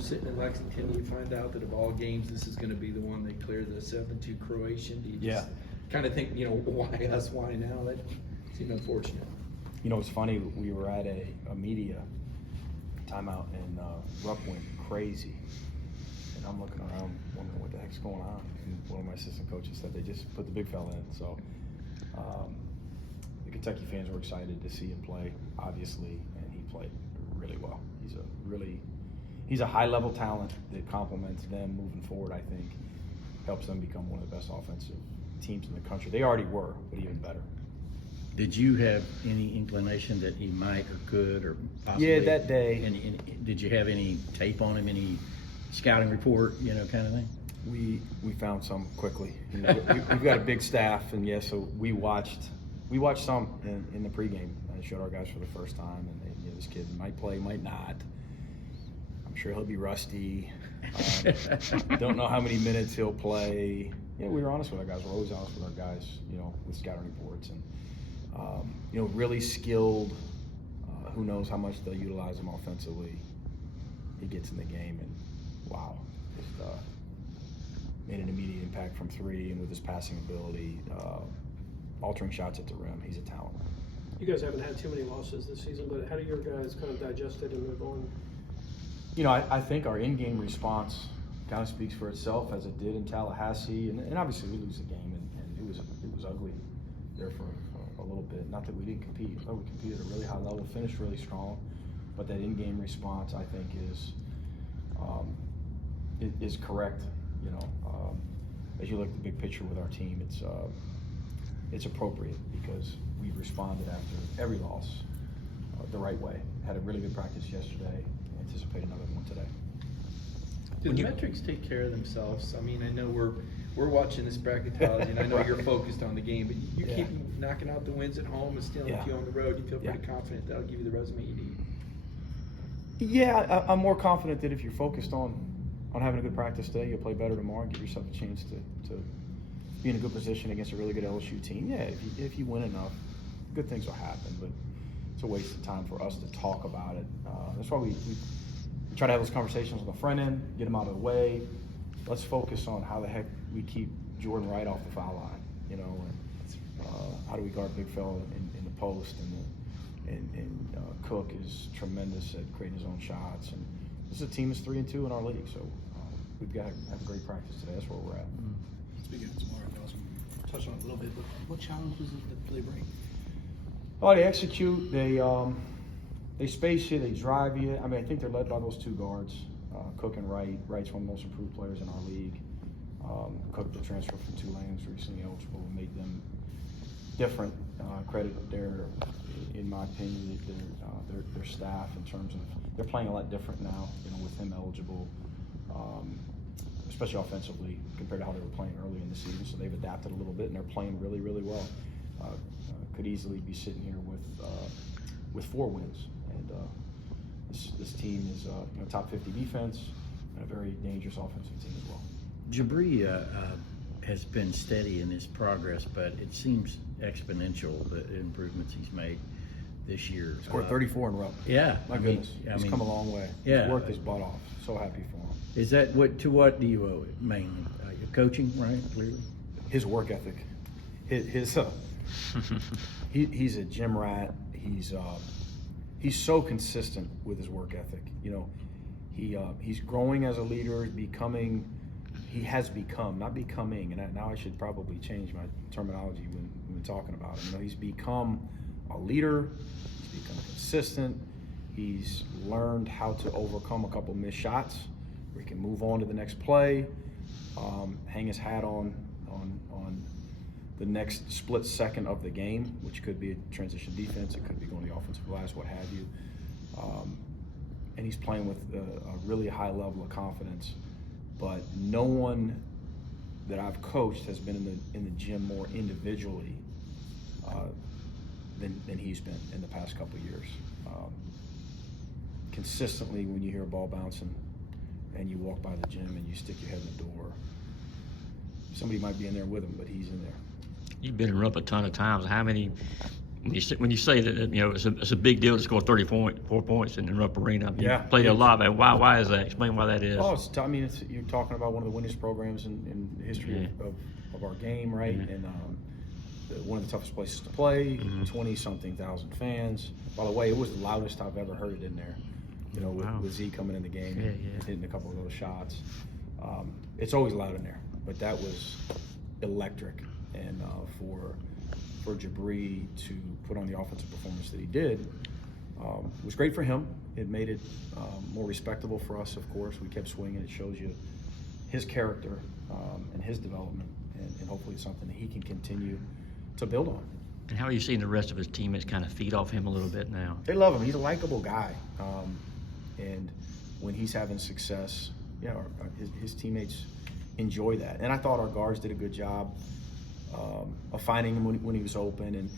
sitting in Lexington, you find out that of all games, this is going to be the one they clear the 7-2 Croatian? Do you just kind of think, why us, why now? That seemed unfortunate. It's funny. We were at a media timeout, and Rupp went crazy. And I'm looking around wondering what the heck's going on. And one of my assistant coaches said they just put the big fella in. So the Kentucky fans were excited to see him play, obviously, and he played really well. He's a high-level talent that complements them moving forward, I think, helps them become one of the best offensive teams in the country. They already were, but even better. Did you have any inclination that he might or could or possibly? Yeah, that day. And did you have any tape on him, any scouting report, kind of thing? We found some quickly. We've got a big staff, and so we watched some in the pregame. I showed our guys for the first time, and this kid might play, might not. I'm sure he'll be rusty. Don't know how many minutes he'll play. We were honest with our guys. We're always honest with our guys, with scouting reports, and really skilled. Who knows how much they'll utilize him offensively. He gets in the game, and wow, just made an immediate impact from three, and with his passing ability, altering shots at the rim, he's a talent. You guys haven't had too many losses this season, but how do your guys kind of digest it and move on? I think our in-game response kind of speaks for itself, as it did in Tallahassee, and obviously we lose the game, and it was ugly there for a little bit. Not that we didn't compete, but we competed at a really high level, finished really strong, but that in-game response, I think, is correct. As you look at the big picture with our team, it's appropriate because we've responded after every loss the right way. Had a really good practice yesterday. Anticipate another one today. Do the metrics take care of themselves? I mean, I know we're watching this bracketology, and I know you're focused on the game, but you keep knocking out the wins at home and stealing a few on the road. You feel pretty confident that'll give you the resume you need? Yeah, I'm more confident that if you're focused on having a good practice today, you'll play better tomorrow and give yourself a chance to be in a good position against a really good LSU team. Yeah, if you win enough, good things will happen, but it's a waste of time for us to talk about it. That's why we try to have those conversations on the front end, get them out of the way. Let's focus on how the heck we keep Jordan Wright off the foul line, and how do we guard big fella in the post, and Cook is tremendous at creating his own shots, and this is a team that's 3-2 in our league, so we've got to have a great practice today. That's where we're at. Speaking of tomorrow, I was touch on it a little bit, but what challenges do they bring? Oh, they execute. They space you. They drive you. I mean, I think they're led by those two guards, Cook and Wright. Wright's one of the most improved players in our league. Cook, the transfer from Tulane, is recently eligible, made them different. Credit in my opinion, their staff in terms of they're playing a lot different now. With him eligible, especially offensively compared to how they were playing early in the season. So they've adapted a little bit, and they're playing really, really well. Could easily be sitting here with 4 wins, and this team is top 50 defense and a very dangerous offensive team as well. Jabri has been steady in his progress, but it seems exponential, the improvements he's made this year. Scored 34 in a row. Yeah, my goodness, he's come a long way. Yeah, he's worked his butt off. So happy for him. Is that what do you owe it mainly? Coaching, right? Clearly, his work ethic. He's a gym rat. He's so consistent with his work ethic. He's growing as a leader, he has become, not becoming, and now I should probably change my terminology when talking about him. He's become a leader, he's become consistent, he's learned how to overcome a couple missed shots where he can move on to the next play, hang his hat on the next split second of the game, which could be a transition defense, it could be going to the offensive glass, what have you. And he's playing with a really high level of confidence. But no one that I've coached has been in the gym more individually than he's been in the past couple of years. Consistently, when you hear a ball bouncing and you walk by the gym and you stick your head in the door, somebody might be in there with him, but he's in there. You've been in Rupp a ton of times. How many when you say that, it's a big deal to score 34 points in the Rupp Arena. You Yeah. played a lot, but why is that? Explain why that is. Oh, you're talking about one of the winningest programs in the history of our game, right? Yeah. And one of the toughest places to play, 20-something thousand fans. By the way, it was the loudest I've ever heard it in there. With Z coming in the game, and hitting a couple of those shots. It's always loud in there, but that was electric. And for Jabri to put on the offensive performance that he did, it was great for him. It made it more respectable for us, of course. We kept swinging. It shows you his character and his development, and hopefully it's something that he can continue to build on. And how are you seeing the rest of his teammates kind of feed off him a little bit now? They love him. He's a likable guy. And when he's having success, his teammates enjoy that. And I thought our guards did a good job of finding him when he was open. And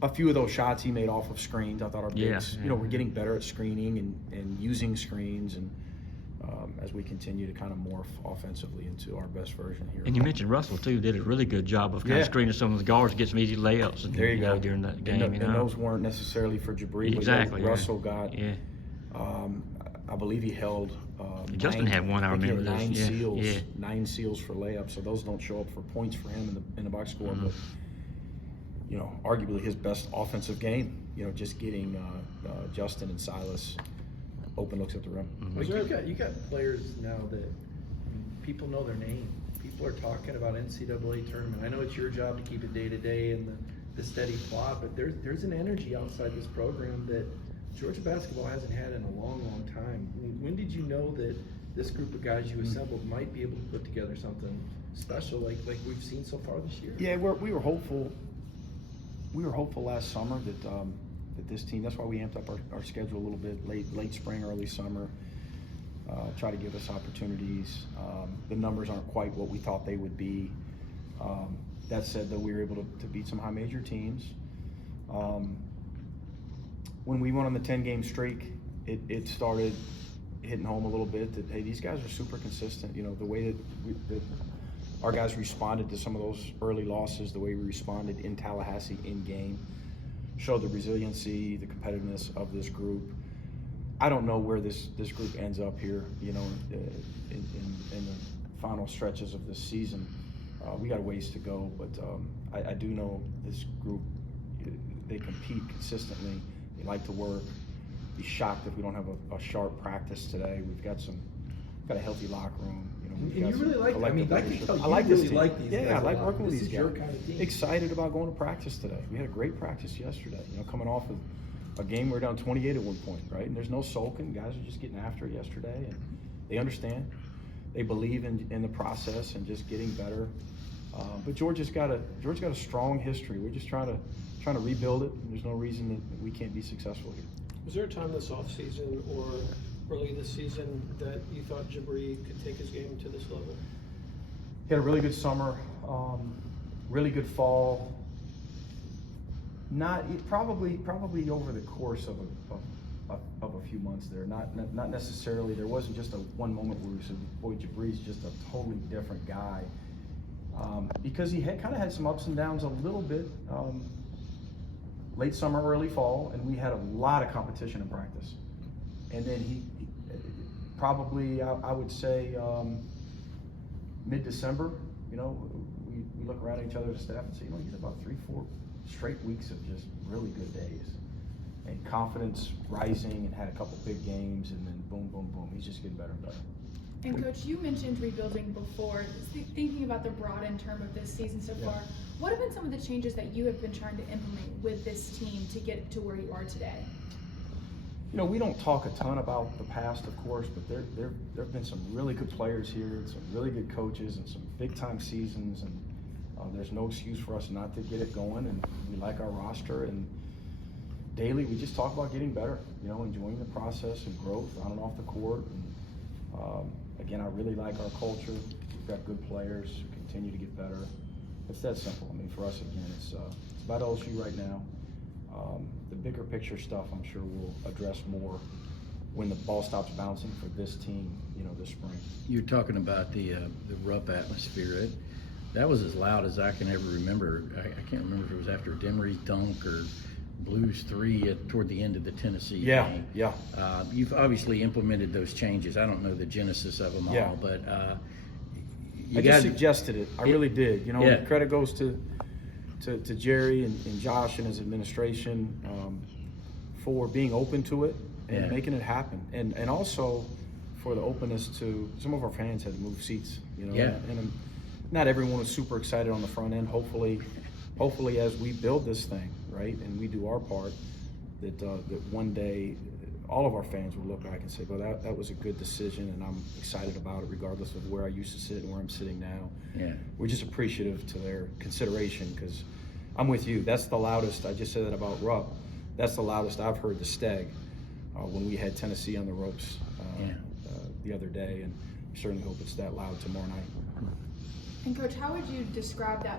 a few of those shots he made off of screens, I thought our bigs, we're getting better at screening and using screens. And as we continue to kind of morph offensively into our best version here. And you mentioned Russell, too, did a really good job of kind of screening some of the guards, get some easy layups and, there you go. During that game. And those weren't necessarily for Jabri, exactly, but Russell got, yeah. I believe he held Justin had one, I remember this. 9 seals, yeah. 9 seals for layups, so those don't show up for points for him in the box score, but arguably his best offensive game, just getting Justin and Silas open looks at the rim. Well, you got players now that people know their name. People are talking about NCAA tournament. I know it's your job to keep it day to day and the steady plot, but there's an energy outside this program that Georgia basketball hasn't had in a long, long time. I mean, when did you know that this group of guys you assembled might be able to put together something special like we've seen so far this year? Yeah, we were hopeful. We were hopeful last summer that that this team. That's why we amped up our schedule a little bit, late spring, early summer. Try to give us opportunities. The numbers aren't quite what we thought they would be. That said, though, we were able to beat some high major teams. When we went on the 10-game streak, it started hitting home a little bit that, hey, these guys are super consistent. The way that our guys responded to some of those early losses, the way we responded in Tallahassee in game, showed the resiliency, the competitiveness of this group. I don't know where this group ends up here, in the final stretches of this season. We got a ways to go, but I do know this group, they compete consistently. They like to work. Be shocked if we don't have a sharp practice today. We've got a healthy locker room. And you really like it. I mean, I can tell you like really this team. like these guys. Yeah, I like working with This these is guys. your kind of team. Excited about going to practice today. We had a great practice yesterday. Coming off of a game we were down 28 at one point, right? And there's no sulking. Guys are just getting after it yesterday, and they understand. They believe in the process and just getting better. But Georgia's got a strong history. We're just trying to rebuild it. And there's no reason that we can't be successful here. Was there a time this offseason or early this season that you thought Jabri could take his game to this level? He had a really good summer, really good fall. Probably over the course of a few months there. Not necessarily. There wasn't just one moment where we said, "Boy, Jabri's just a totally different guy," because he kind of had some ups and downs a little bit. Late summer, early fall, and we had a lot of competition in practice. And then he probably, I would say, mid-December, we look around at each other as staff and say, he's about 3-4 straight weeks of just really good days. And confidence rising, and had a couple big games, and then boom, boom, boom. He's just getting better and better. And Coach, you mentioned rebuilding before. Thinking about the broadened term of this season so far, what have been some of the changes that you have been trying to implement with this team to get to where you are today? We don't talk a ton about the past, of course, but there have been some really good players here, and some really good coaches, and some big-time seasons, and there's no excuse for us not to get it going, and we like our roster, and daily we just talk about getting better, enjoying the process and growth on and off the court. And, again, I really like our culture. We've got good players who continue to get better. It's that simple. I mean, for us, again, it's about LSU right now. The bigger picture stuff, I'm sure we'll address more when the ball stops bouncing for this team, this spring. You're talking about the Rupp atmosphere. That was as loud as I can ever remember. I can't remember if it was after Demery's dunk or Blues 3 toward the end of the Tennessee game. Yeah. You've obviously implemented those changes. I don't know the genesis of them all, but I just suggested it. I really did. You know, Yeah. credit goes to Jerry and Josh and his administration for being open to it and making it happen, and also for the openness to some of our fans had to move seats. You know, and not everyone was super excited on the front end. Hopefully, as we build this thing, right, and we do our part, that one day all of our fans will look back and say, well, that was a good decision, and I'm excited about it regardless of where I used to sit and where I'm sitting now. Yeah. We're just appreciative to their consideration, because I'm with you. That's the loudest. I just said that about Rupp. That's the loudest I've heard the Stag when we had Tennessee on the ropes the other day, and certainly hope it's that loud tomorrow night. And Coach, how would you describe that